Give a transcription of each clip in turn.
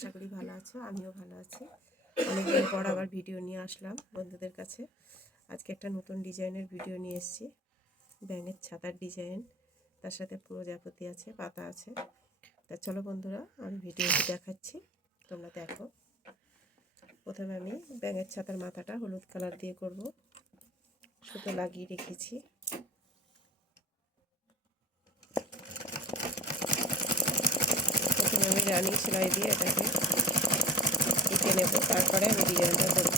আশা করি ভালো আছো, আমিও ভালো আছি। অনেকদিন পর আবার ভিডিও নিয়ে আসলাম বন্ধুদের কাছে। আজকে একটা নতুন ডিজাইনের ভিডিও নিয়ে এসেছি, ব্যাঙের ছাতার ডিজাইন, তার সাথে প্রজাপতি আছে, পাতা আছে। তা চলো বন্ধুরা, আমি ভিডিওটি দেখাচ্ছি, তোমরা দেখো। প্রথমে আমি ব্যাঙের ছাতার মাথাটা হলুদ কালার দিয়ে করব। সুতো লাগিয়ে রেখেছি। প্রথমে আমি রানিং সেলাই দিয়ে এটাকে এঁকে নেব, তারপরে আমি ডিজাইনটা করব।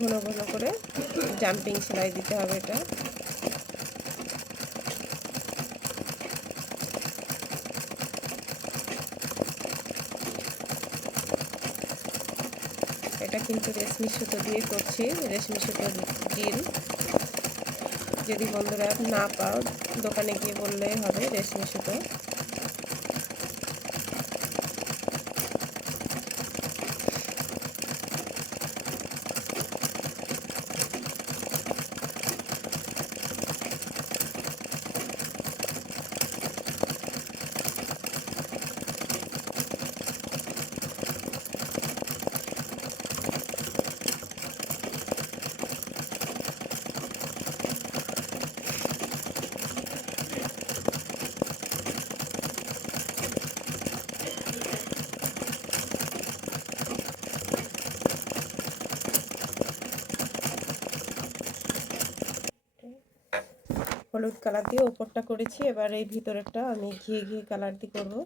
ঘন ঘন করে জাম্পিং সেলাই দিতে হবে। এটা কিন্তু রেশমি সুতো দিয়ে করছি, রেশমি সুতোর জিল। যদি বন্ধুরা না পাও, দোকানে গিয়ে বললেই হবে রেশমি সুতো। হলুদ কালার দিয়ে ওপরটা করেছি, এবার এই ভিতরেরটা আমি ঘিয়ে ঘিয়ে কালার দিয়ে করবো।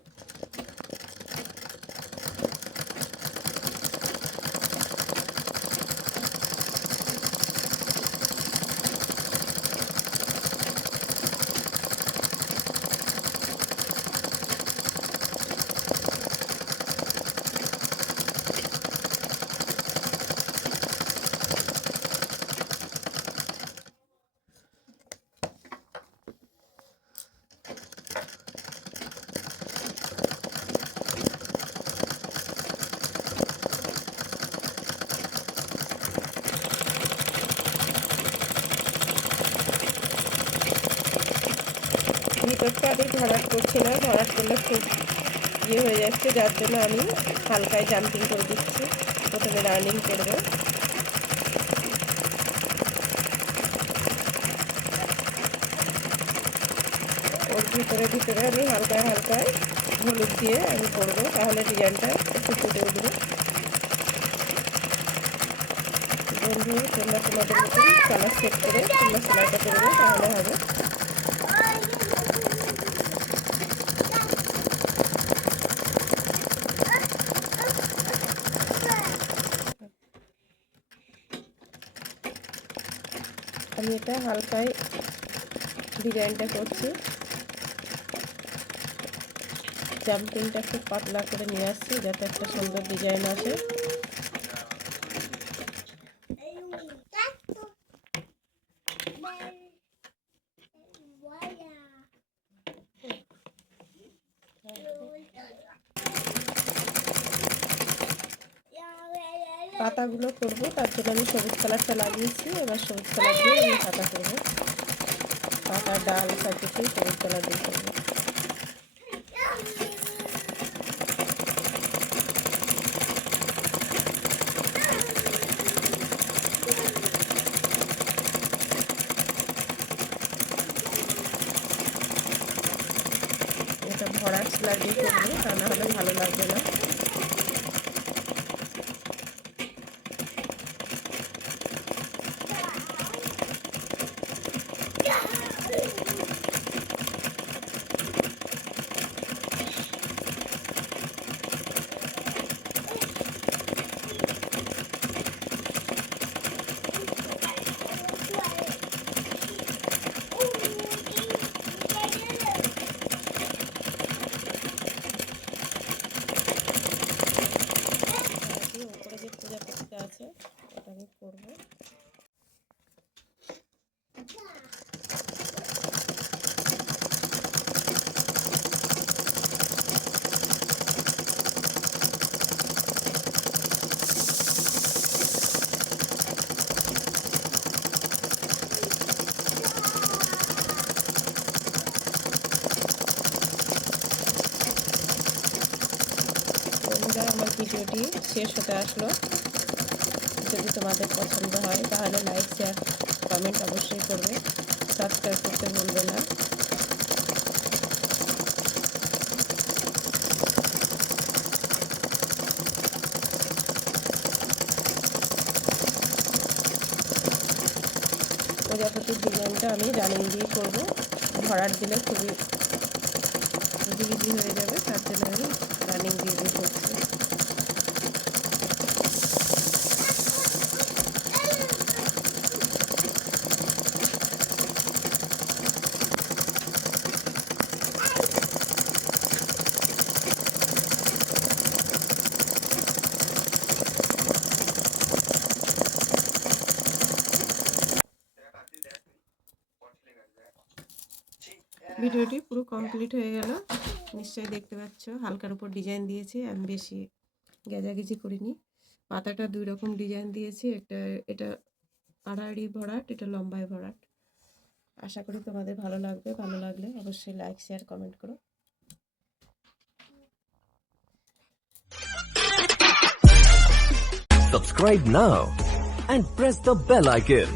ভিতরটা আমি ভরাট করছি না, ভরাট করলে খুব হয়ে যাচ্ছে, যার জন্য আমি হালকায় জাম্পিং করে দিচ্ছি। প্রথমে রানিং করবো। ওর ভিতরে আমি হালকায় হালকায় হলুদ দিয়ে আমি করবো, তাহলে ডিজাইনটা একটু ফুটে উঠবে। বন্ধু, তোমরা তোমাদের মতন কালার সেট করে তোমরা সেলাইটা করবে, তাহলে হবে। আমি এটা হালকায় ডিজাইনটা করছি, জাম্পিংটা খুব পাতলা করে নিয়ে আসছি যাতে একটা সুন্দর ডিজাইন আসে। পাতাগুলো করবো, তার জন্য আমি সবুজ কালারটা লাগিয়েছি। এবার সবুজ কালার দিয়ে আমি পাতা করবো, পাতা ডাল সব কিছুই সবুজ কালার দিয়ে করবো। এটা ভরাট সেলাই দিয়ে করবো, তা না হলে ভালো লাগবে না। ভিডিওটি শেষ হতে আসলো। যদি তোমাদের পছন্দ হয় তাহলে লাইক শেয়ার কমেন্ট অবশ্যই করবে, সাবস্ক্রাইব করতে ভুলবে না। প্রজাপতির ডিজাইনটা আমি রানিং দিয়ে করবো, ভরাট দিলে খুবই ইজি হয়ে যাবে, তার জন্য আমি রানিং দিয়ে করছি। ভিডিওটি পুরো কমপ্লিট হয়ে গেল, নিশ্চয়ই দেখতে পাচ্ছ। হালকার উপর ডিজাইন দিয়েছি, আমি বেশি গেজাগেজি করিনি। পাতাটা 2 রকম ডিজাইন দিয়েছি, এটা আড়াআড়ি ভরাট, এটা লম্বায় ভরাট। আশা করি তোমাদের ভালো লাগবে, ভালো লাগলে অবশ্যই লাইক শেয়ার কমেন্ট করো। Subscribe now and press the bell icon.